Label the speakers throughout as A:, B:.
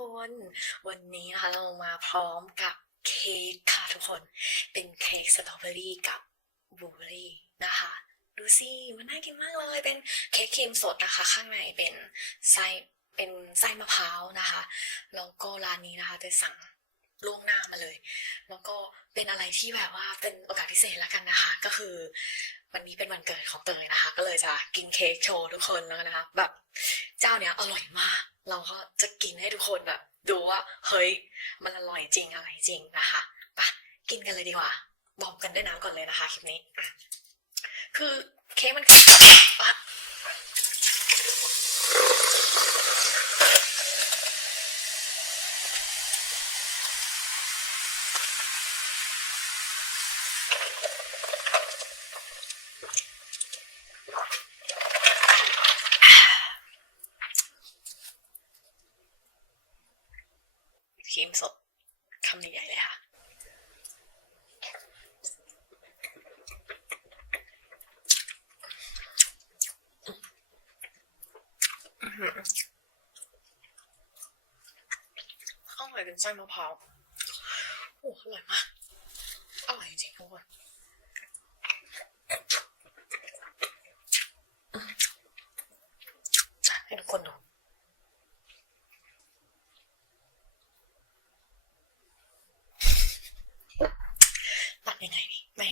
A: วัสดีค่ะทุกคนวันนี้นะคะเรามาพร้อมกับเค้กค่ะทุกคนเป็นเค้กสตรอเบอรี่กับบลูเบอรี่นะคะดูสิมันน่ากินมากเลยเป็นเค้กครีมสดนะคะ ข้างในเป็นไส้เป็นไส้มะพร้าวนะคะแล้วก็ร้านนี้นะคะจะสั่งล่วงหน้ามาเลย แล้วก็เป็นอะไรที่แบบว่าเป็นโอกาสพิเศษแล้วกันนะคะ ก็คือ วันนี้เป็นวันเกิดของเตยนะคะ ก็เลยจะกินเค้กโชว์ทุกคนแล้วกันนะคะ แบบเจ้าเนี้ยอร่อยมาก เราก็จะกินให้ทุกคนแบบดูว่า เฮ้ย มันอร่อยจริงอะไรจริงนะคะปะกินกันเลยดีกว่า บอกกันด้วยน้ำก่อนเลยนะคะคลิปนี้ คือเค้กมันอะครีม สดคำใหญ่ๆเลยค่ะอื้อหือยเป็นไส้มะพร้าว โอ้อร่อยมาก อร่อยจริงๆทุกคนจะให้ทุกคนดู ตัดยังไงดีไม่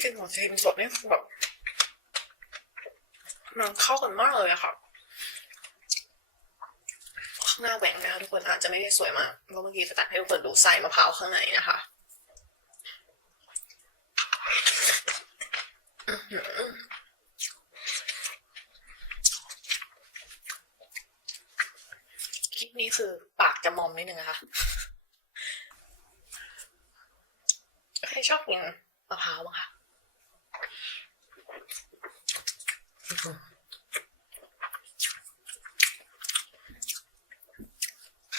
A: กินหมูครีมสดนี่คือแบบมันเข้ากันมากเลยอะค่ะ ข้างหน้าแหว่งนะคะทุกคนอาจจะไม่ได้สวยมากเพราะเมื่อกี้จะตัดให้ทุกคนดูใส่มะพร้าวข้างในนะคะคลิปนี้คือปากจะมอมนิดนึงนะคะ ใคร ชอบกินมะพร้าวบ้างคะ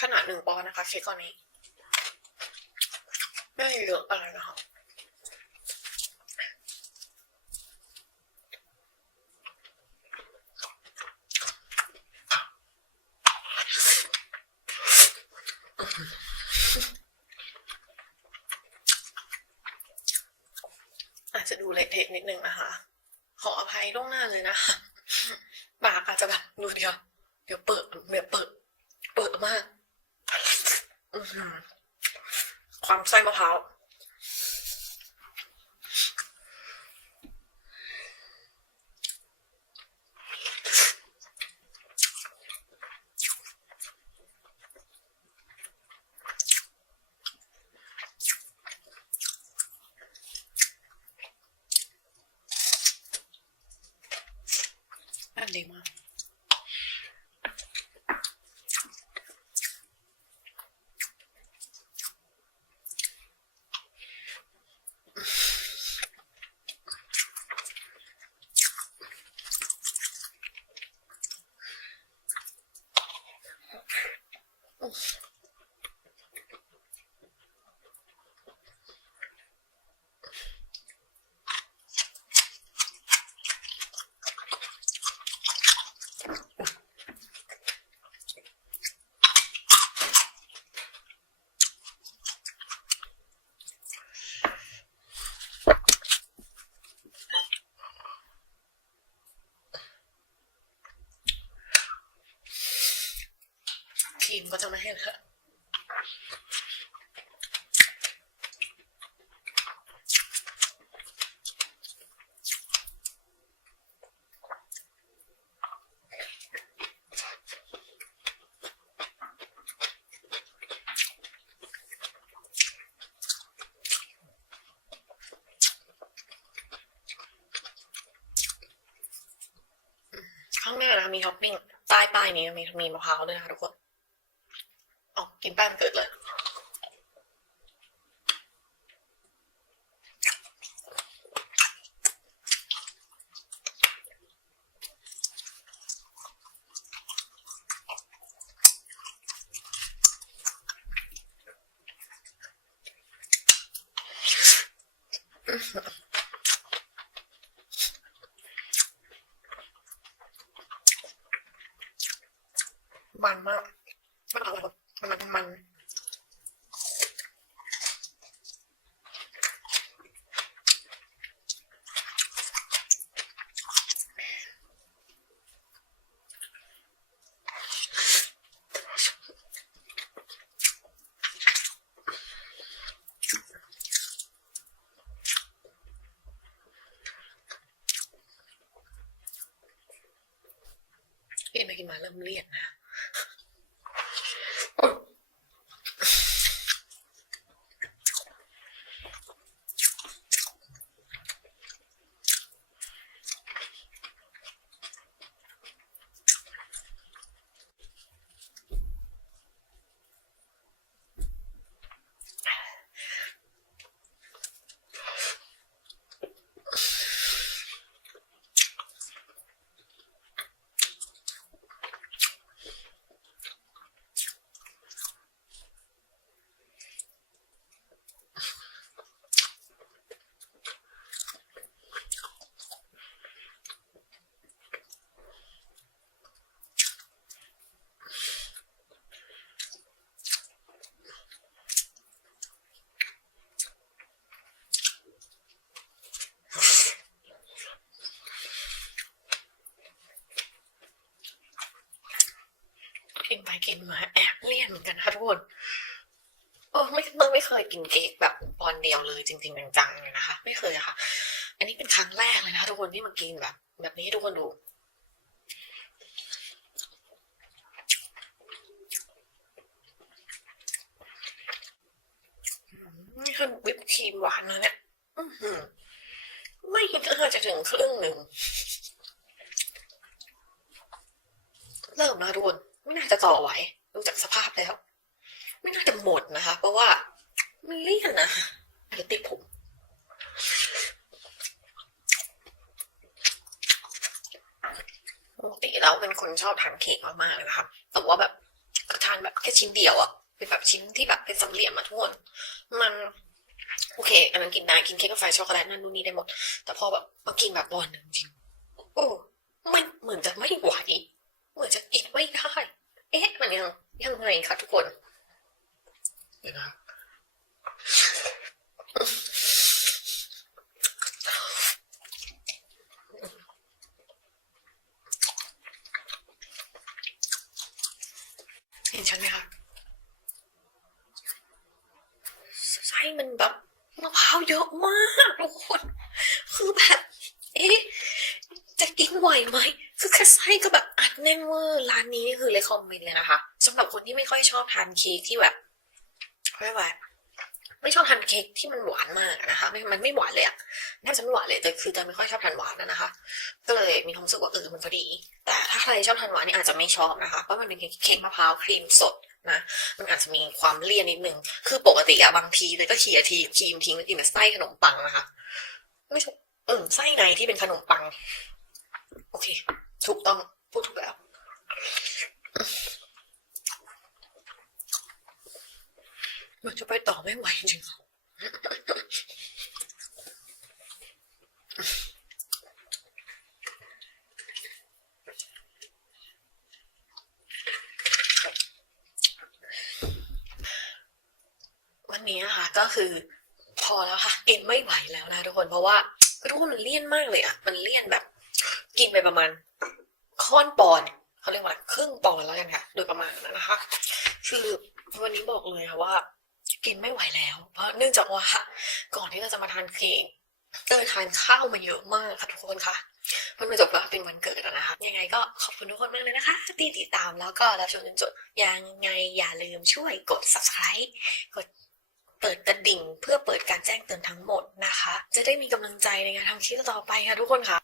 A: ขนาดหนึ่งปอนนะคะเค้กก้อนนี้ ไม่เยอะอะไรนะคะ จะดูเละเทะนิดนึงนะคะ ขออภัยล่วงหน้าเลยนะคะปากอาจจะแบบดูเดียวเดี๋ยวเปิดเดี๋ยวเปิด เปิดมาก ความไส้มะพร้าว รีมก็จะไม่ให้ละข้างหน้านะมีท็อปปิ้งใต้ป้ายนี้มีมีมะพร้าวด้วยนะทุกคน อ๋อกินแป้งเกิดเลย มันมันอร่อยแบบมันมันกินไปกินมาเริ่มเลี่ยนนะ ไปกินมาแอบเลี่ยนเหมือนกันนะคะทุกคนโอ้ไม่ไม่ไม่เคยกินเค้กแบบตอนเดียวเลยจริง ๆ จังๆเลยนะคะ ไม่เคยอะค่ะ อันนี้เป็นครั้งแรกเลยนะคะทุกคนที่มากินแบบ แบบนี้ทุกคนดูนี่คือวิปครีมหวานนะเนี่ยอื้อหือไม่น่าจะถึงครึ่งหนึ่ง เริ่มนะทุกคนไม่น่าจะต่อไหวดูจากสภาพแล้ว ไม่น่าจะหมดนะคะ เพราะว่า มันเลี่ยนนะอาจจะติดผมปกติเราเป็นคนชอบทานเค้กมากๆเลยนะคะแต่ว่าแบบทานแบบแค่ชิ้นเดียวอะเป็นแบบชิ้นที่แบบเป็นสามเหลี่ยมมาทุกคน มันโอเค อันนั้นกินได้กินเค้กกาแฟช็อกโกแลตนั่นนู่นนี่ได้หมด แต่พอแบบมากินแบบบอลหนึ่งจริงโอ้มันเหมือนจะไม่ไหวเหมือนจะกินไม่ได้ เอ๊ะ มันยังยังไงคะทุกคน เดี๋ยวนะ ห็นฉันไหมคะไส้มันแบบมะพร้าวเยอะมากทุกคนคือแบบ เอ๊ะ จะกินไหวไหม คือแค่ไส้ก็แบบอัดแน่นเวอร์ร้านนี้นี่คือเลยคอมเมนต์เลยนะคะสำหรับคนที่ไม่ค่อยชอบทานเค้กที่แบบไม่ไหวไม่ชอบทานเค้กที่มันหวานมากนะคะไม่มันไม่หวานเลยอะ แทบจะไม่หวานเลยแต่คือจะไม่ค่อยชอบทานหวานนะนะคะ ก็เลยมีความรู้สึกว่าเออมันพอดี แต่ถ้าใครชอบทานหวานนี่อาจจะไม่ชอบนะคะเพราะมันเป็นเค้กมะพร้าวครีมสดนะมันอาจจะมีความเลี่ยนนิดนึง คือปกติอะบางทีเลยก็เคี่ยทีครีมทิ้งแล้วกินแต่ไส้ขนมปังนะคะ ไม่ใช่เออไส้ในที่เป็นขนมปัง โอเค ถูกต้องพูดถูกแล้วมันจะไปต่อไม่ไหวจริง นี้นะคะก็คือพอแล้วค่ะกินไม่ไหวแล้วนะทุกคนเพราะว่าคือทุกคนมันเลี่ยนมากเลยอะมันเลี่ยนแบบ กินไปประมาณค่อนปอนเขาเรียกว่าครึ่งปอนแล้วกันค่ะ โดยประมาณนั้นนะคะ คือวันนี้บอกเลยค่ะว่า กินไม่ไหวแล้ว เพราะเนื่องจากว่าก่อนที่เราจะมาทานเค้กเดินทานข้าวมาเยอะมากค่ะทุกคนค่ะมันมาจบว่าเป็นวันเกิดอะนะคะ ยังไงก็ขอบคุณทุกคนมากเลยนะคะ ที่ติดตามแล้วก็รับชมจนจบยังไงอย่าลืมช่วยกด subscribe กด เปิดกระดิ่ง เพื่อเปิดการแจ้งเตือนทั้งหมดนะคะ จะได้มีกำลังใจในการทำคลิปต่อไปค่ะทุกคนค่ะ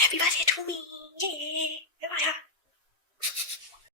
A: Happy birthday to me เย้บ๊ค่ะ